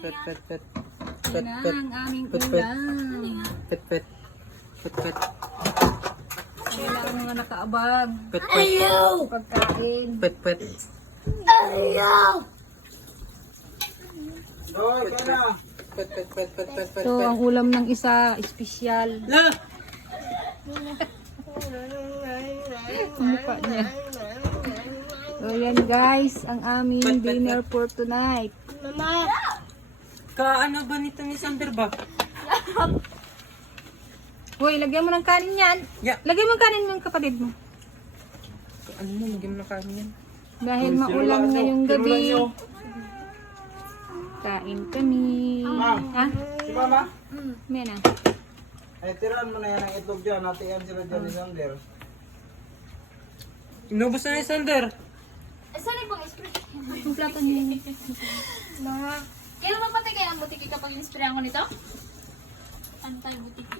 pet, pet, pet. Yan na ang aming ulam. Pet, pet. Pet, pet. Kailangan mga nakaabag. Pet, pet. Pagkain. Pet, pet. Pet, pet, pet, pet, pet, pet. So, ang ulam ng isa, espesyal. La! Ang mukha niya. So, yan guys, ang aming dinner for tonight. Kaano ba nito ni Sander ba? Hoy, lagyan mo ng kanin yan. Yeah. Lagyan mo ng kanin ng kapatid mo. Ano mo, lagyan mo na kami yan. Dahil maulam ngayong gabi. Kain kami. Ha? Si Mama? May na. Ay, tirahan mo na yan ang itlog dyan. Hatian sila dyan ni Sander. Inubos na ni Sander. Saan yung pang-spray? Yung plato niya yun. Kailan mapatay kaya ang butiki kapag in-spray ko nito? Antay butiki.